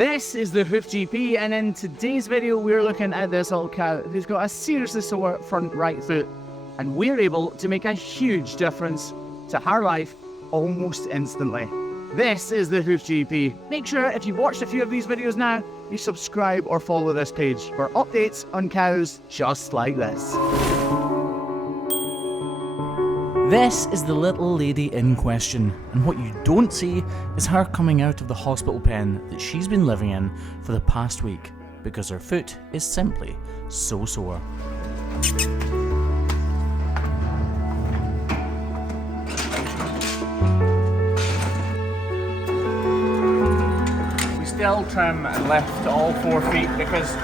This is the Hoof GP, and in today's video we're looking at this little cow who's got a seriously sore front right foot, and we're able to make a huge difference to her life almost instantly. This is the Hoof GP. Make sure if you've watched a few of these videos now, you subscribe or follow this page for updates on cows just like this. This is the little lady in question, and what you don't see is her coming out of the hospital pen that she's been living in for the past week because her foot is simply so sore. We still trim and lift all 4 feet because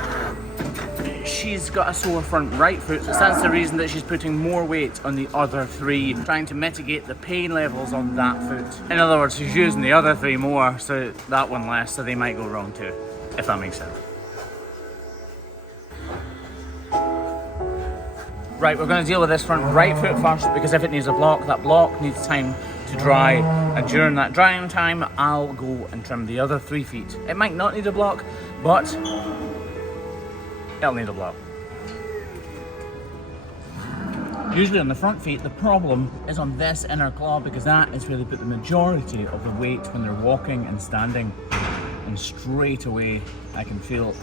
she's got a sore front right foot, so that's the reason that she's putting more weight on the other 3, trying to mitigate the pain levels on that foot. In other words, she's using the other 3 more, so that one less, so they might go wrong too, if that makes sense. Right, we're going to deal with this front right foot first, because if it needs a block, that block needs time to dry, and during that drying time, I'll go and trim the other 3 feet. It might not need a block, but it'll need a block. Usually on the front feet, the problem is on this inner claw, because that is where they put the majority of the weight when they're walking and standing. And straight away, I can feel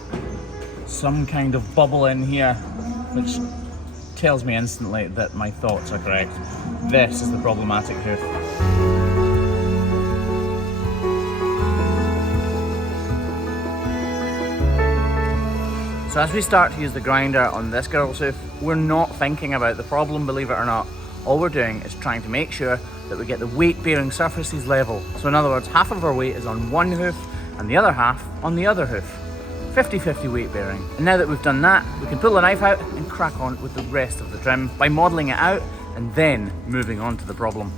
some kind of bubble in here, which tells me instantly that my thoughts are correct. This is the problematic hoof. So as we start to use the grinder on this girl's hoof, we're not thinking about the problem, believe it or not. All we're doing is trying to make sure that we get the weight-bearing surfaces level. So in other words, half of our weight is on one hoof and the other half on the other hoof. 50-50 weight bearing. And now that we've done that, we can pull the knife out and crack on with the rest of the trim by modelling it out and then moving on to the problem.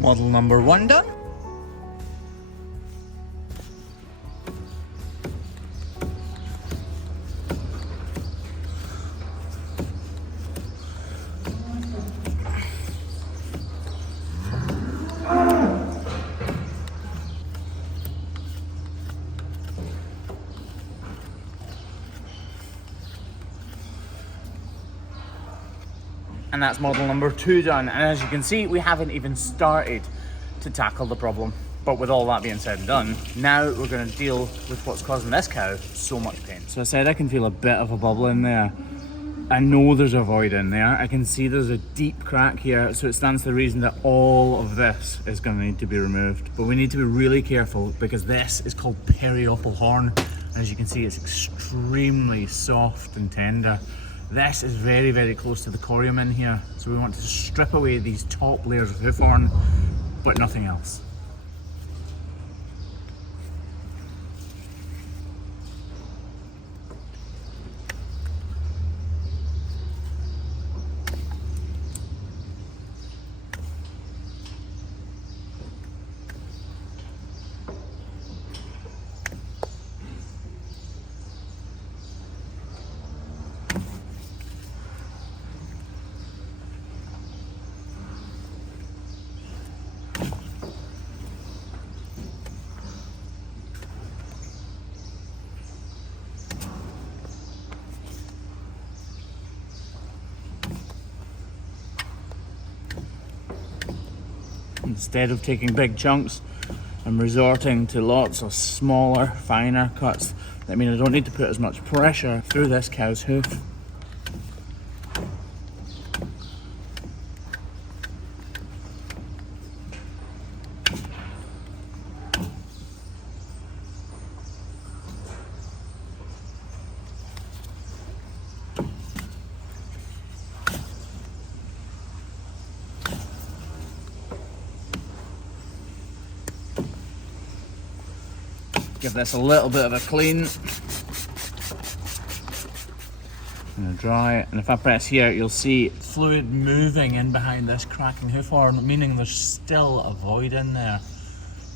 Model number 1 done. And that's model number 2 done, and as you can see, we haven't even started to tackle the problem. But with all that being said and done, now we're going to deal with what's causing this cow so much pain. So I said I can feel a bit of a bubble in there. I know there's a void in there. I can see there's a deep crack here, so it stands to the reason that all of this is going to need to be removed. But we need to be really careful because this is called periopal horn. As you can see, it's extremely soft and tender. This is very, very close to the corium in here, so we want to strip away these top layers of hoof horn, but nothing else. Instead of taking big chunks, I'm resorting to lots of smaller, finer cuts. That means I don't need to put as much pressure through this cow's hoof. Give this a little bit of a clean. And dry, and if I press here, you'll see fluid moving in behind this cracking hoof horn, meaning there's still a void in there.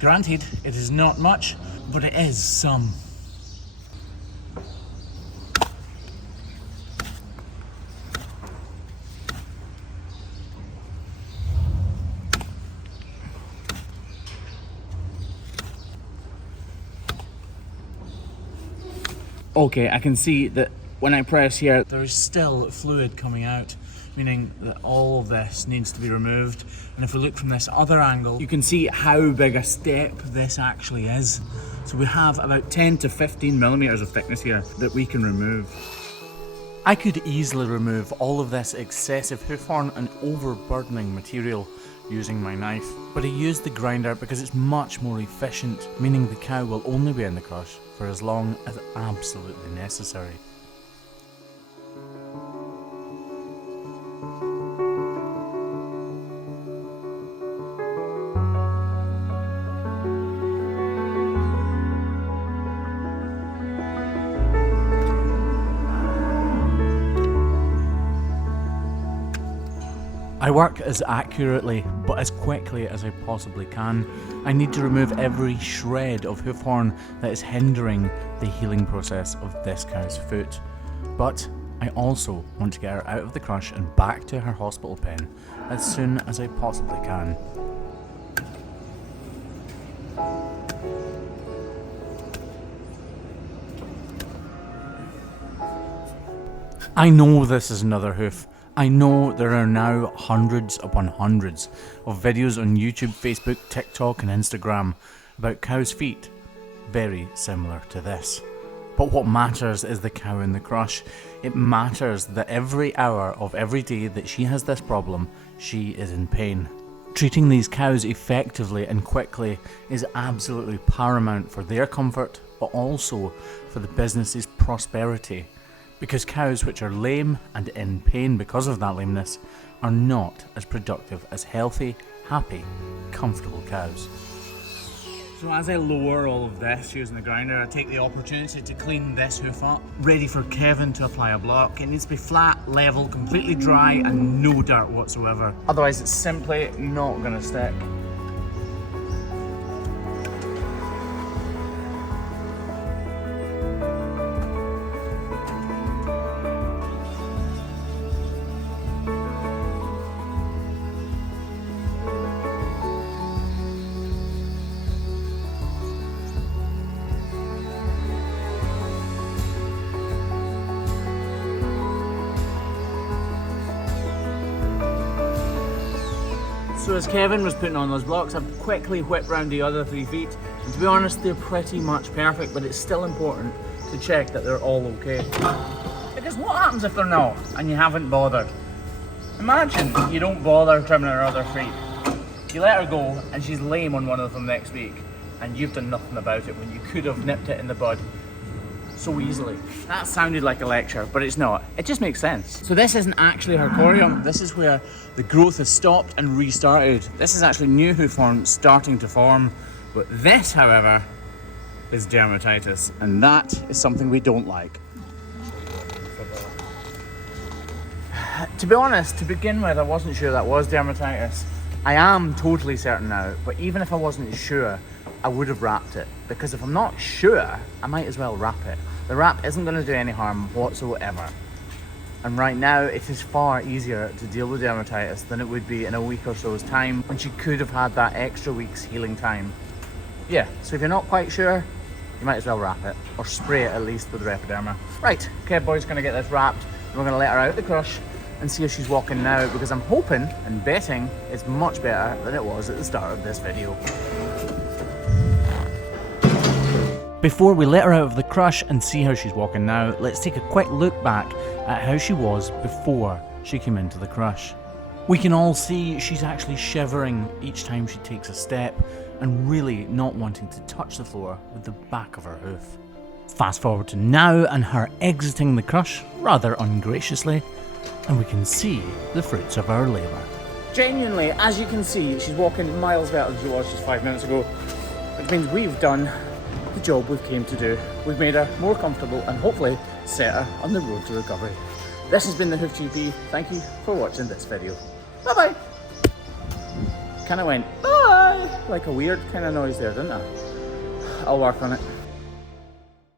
Granted, it is not much, but it is some. Okay, I can see that when I press here, there is still fluid coming out, meaning that all of this needs to be removed. And if we look from this other angle, you can see how big a step this actually is. So we have about 10 to 15 millimeters of thickness here that we can remove. I could easily remove all of this excessive hoof horn and overburdening material using my knife, but I used the grinder because it's much more efficient, meaning the cow will only be in the crush for as long as absolutely necessary. I work as accurately but as quickly as I possibly can. I need to remove every shred of hoof horn that is hindering the healing process of this cow's foot. But I also want to get her out of the crush and back to her hospital pen as soon as I possibly can. I know this is another hoof. I know there are now hundreds upon hundreds of videos on YouTube, Facebook, TikTok and Instagram about cows' feet very similar to this. But what matters is the cow in the crush. It matters that every hour of every day that she has this problem, she is in pain. Treating these cows effectively and quickly is absolutely paramount for their comfort, but also for the business's prosperity. Because cows which are lame and in pain because of that lameness are not as productive as healthy, happy, comfortable cows. So as I lower all of this using the grinder, I take the opportunity to clean this hoof up, ready for Kevin to apply a block. It needs to be flat, level, completely dry and no dirt whatsoever. Otherwise it's simply not going to stick. So as Kevin was putting on those blocks, I've quickly whipped round the other 3 feet, and to be honest, they're pretty much perfect, but it's still important to check that they're all okay. Because what happens if they're not, and you haven't bothered? Imagine you don't bother trimming her other feet. You let her go, and she's lame on one of them next week, and you've done nothing about it when you could have nipped it in the bud so easily. That sounded like a lecture, but it's not. It just makes sense. So this isn't actually her corium. This is where the growth has stopped and restarted. This is actually new hoof horn starting to form. But this, however, is dermatitis. And that is something we don't like. To be honest, to begin with, I wasn't sure that was dermatitis. I am totally certain now, but even if I wasn't sure, I would have wrapped it. Because if I'm not sure, I might as well wrap it. The wrap isn't going to do any harm whatsoever. And right now, it is far easier to deal with dermatitis than it would be in a week or so's time, when she could have had that extra week's healing time. Yeah, so if you're not quite sure, you might as well wrap it, or spray it at least with Repoderma. Right, Kev Boy's going to get this wrapped, and we're going to let her out of the crush and see how she's walking now, because I'm hoping and betting it's much better than it was at the start of this video. Before we let her out of the crush and see how she's walking now, let's take a quick look back at how she was before she came into the crush. We can all see she's actually shivering each time she takes a step and really not wanting to touch the floor with the back of her hoof. Fast forward to now and her exiting the crush rather ungraciously, and we can see the fruits of our labour. Genuinely, as you can see, she's walking miles better than she was just 5 minutes ago, which means we've done the job we've came to do. We've made her more comfortable and hopefully set her on the road to recovery. This has been the Hoof GP. Thank you for watching this video. Bye bye. Kind of went bye like a weird kind of noise there, didn't I? I'll work on it.